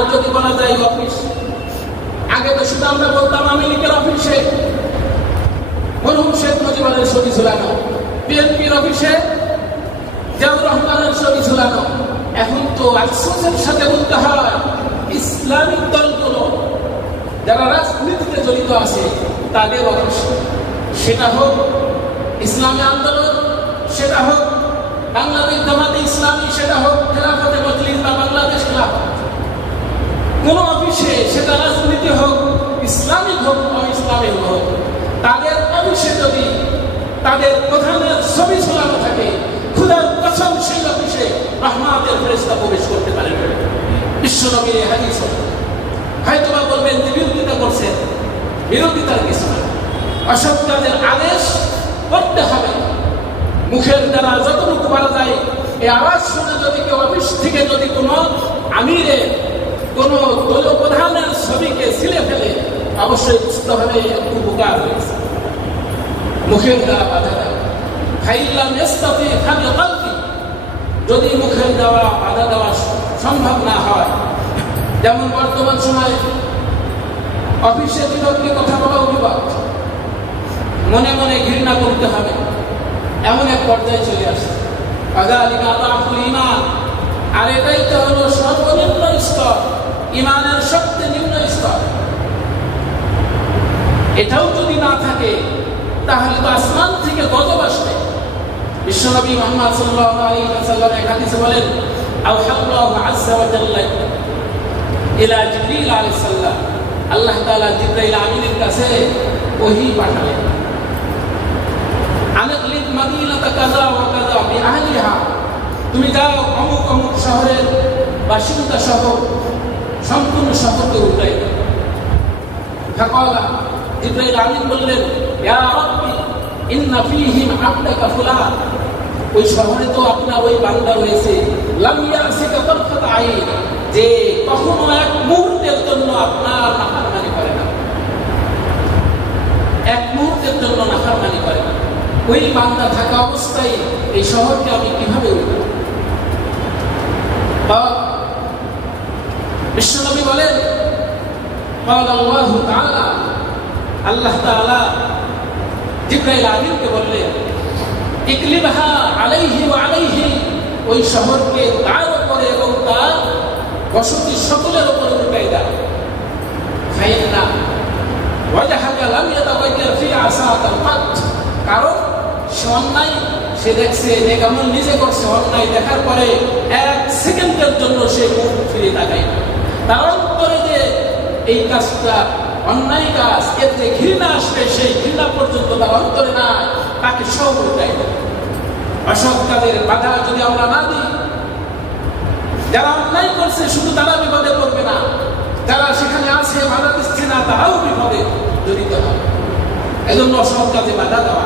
আর যদি বলা যায় অফিস, আগে তো শুধু আমরা বলতাম আওয়ামী লীগের অফিসে মরহুম শেখ মুজিবের ছবি ঝুলানো, বিএনপির অফিসে জিয়াউর রহমানের ছবি ঝুলানো। এখন তো আফসোসের সাথে বলতে হয় ইসলামিক দলগুলো যারা রাজনীতিতে জড়িত আছে তাদের অফিস, সেটা হোক ইসলামী আন্দোলন, সেটা হোক বাংলাদেশ জামাতে ইসলামী, সেটা হোক খেলাফতে মজলিস বা বাংলাদেশ খেলাফত, কোন অফিসে সেটা রাজনীতি হোক, ইসলামিক হোক অইসলামিক হোক, তাদের অফিসে যদি তাদের প্রধানের ছবি ঝুলানো থাকে, খোদার কসম সেই অফিসে রহমতের ফেরেশতা প্রবেশ করতে পারে। বিশ্বনবীর হাদিস হয়তোবা বলবেন যে বিরোধিতা করছেন, বিরোধিতার কিছু না। অসৎ কাজের আদেশ করতে হবে, মুখের দ্বারা যতটুকু বলা যায় এই আওয়াজ শুনে যদি কেউ অফিস থেকে যদি কোনো আমিরের কোনো দল প্রধানের ছবিকে ছিলে ফেলে অবশ্যই বুঝতে হবে একটু উপকার হয়েছে। মুখের দ্বারা বাধা দেয়, যদি মুখের দেওয়া বাধা দেওয়া সম্ভব না হয়, যেমন বর্তমান সময়ে অফিসে বিপক্ষে কথা বলা অভিভাবক, মনে মনে ঘৃণা করতে হবে এমন এক পর্যায়ে চলে আসছে। আর এটাই তো হলো সর্বনিম্ন স্তর, ইমানের সবচেয়ে নিম্ন স্তর। এটাও যদি না থাকে তাহলে তো আসমান থেকে গজব আসবে। বিশ্বনবী মুহাম্মদ সাল্লাল্লাহু আলাইহি ওয়াসাল্লাম এক হাদিসে বলেন, আল্লাহু আযজা ওয়া জাল্লা ইলা জিবরিল আলাইহিস সালাম, আল্লাহ তাআলা জিবরাইল আমিনের কাছে ওহী পাঠালেন, আনলিক মাদিনাতা কাযা ওয়া কাযা বিআহলিহা, তুমি যাও অমুক অমুক শহরের বাসিন্দা সহ সম্পূর্ণ শহরকে উল্টাই দাও। ফাকালা, জিবরাইল আমিন বললেন, ইয়া রাব্বি ইন্না ফীহিম আবদাকা ফুলান, ওই শহরে তো আপনার ওই বান্দা রয়েছে, লাম ইয়াসিকা তারফাত আইন, যে কখনো এক মুহূর্তের জন্য আপনার নাফরমানি করে না, এক মুহূর্তের জন্য নাফরমানি করে না। ওই বান্দা থাকা অবস্থায় এই শহরকে আমি কিভাবে উঠাবো? বিশ্বনবী বলেন, আল্লাহ তাআলা জিবরাইল আমিনকে বললেন, ইকলিবহা আলাইহি ওয়া আলাইহি, ওই শহরকে তার উপরে এবং তার বসতি সকলের উপরে উঠাই দাও। ফাইন্না ওয়াজহাকা লাম ইয়াতাওয়াজ্জাহ ফি আসাতাল ফাত, কারণ সে অন্যায় সে দেখছে, যে কেমন নিজে করছে অন্যায়, দেখার পরে এক সেকেন্ডের জন্য সে মুখ ফিরে তাকায় না। তার অন্তরে যে এই কাজটা অন্যায় কাজ, এতে ঘৃণা আসবে, সেই ঘৃণা পর্যন্ত তার অন্তরে না, তাকে সব উল্টাই দেয়। অসৎ কাজের বাধা যদি আমরা না দিই, যারা অন্যায় করছে শুধু তারা বিপদে পড়বে না, যারা সেখানে আছে বাধা দিচ্ছে না তারাও বিপদে জড়িত হবে। এজন্য অসৎ কাজে বাধা দেওয়া